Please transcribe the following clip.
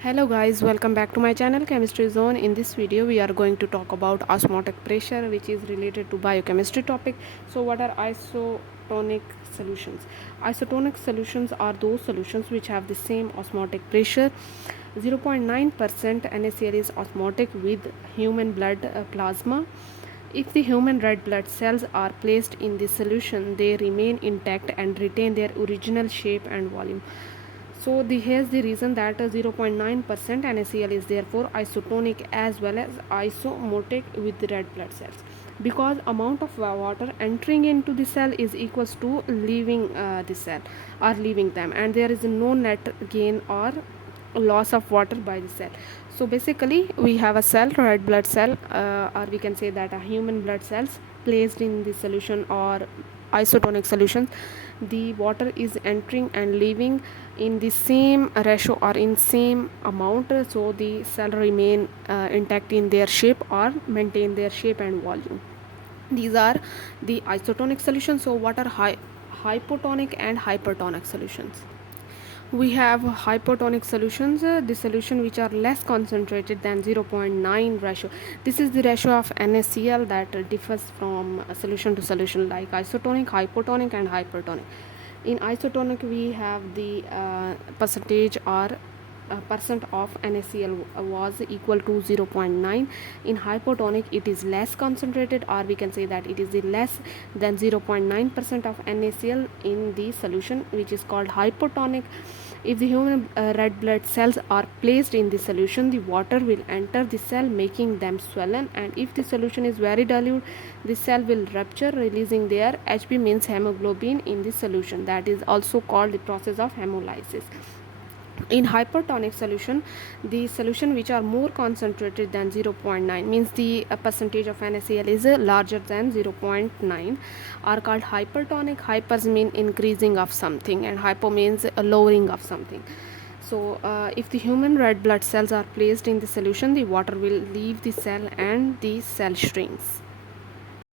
Hello guys, welcome back to my channel Chemistry Zone. In this video we are going to talk about osmotic pressure, which is related to biochemistry topic. So what are isotonic solutions? Isotonic solutions are those solutions which have the same osmotic pressure. 0.9% NaCl is osmotic with human blood plasma. If the human red blood cells are placed in this solution, they remain intact and retain their original shape and volume. So here's the reason that 0.9% NaCl is therefore isotonic as well as isomotic with the red blood cells, because amount of water entering into the cell is equals to leaving the cell or leaving them, and there is no net gain or loss of water by the cell. So basically we have a cell, red blood cell, or we can say that a human blood cells placed in the solution or isotonic solutions. The water is entering and leaving in the same ratio or in same amount, so the cell remain intact in their shape or maintain their shape and volume. These are the isotonic solutions. So what are hypotonic and hypertonic solutions? We have hypotonic solutions, the solution which are less concentrated than zero point 0.9 ratio. This is the ratio of NaCl that differs from solution to solution, like isotonic, hypotonic and hypertonic. In isotonic we have the percentage or percent of NaCl was equal to 0.9. In hypotonic it is less concentrated, or we can say that it is the less than 0.9% of NaCl in the solution, which is called hypotonic. If the human red blood cells are placed in the solution, the water will enter the cell making them swollen, and if the solution is very dilute, the cell will rupture releasing their Hb, means hemoglobin, in the solution. That is also called the process of hemolysis. In hypertonic solution, the solution which are more concentrated than zero point 0.9, means the percentage of NaCl is larger than 0.9, are called hypertonic. Hypers mean increasing of something and hypo means a lowering of something. So if the human red blood cells are placed in the solution, the water will leave the cell and the cell shrinks.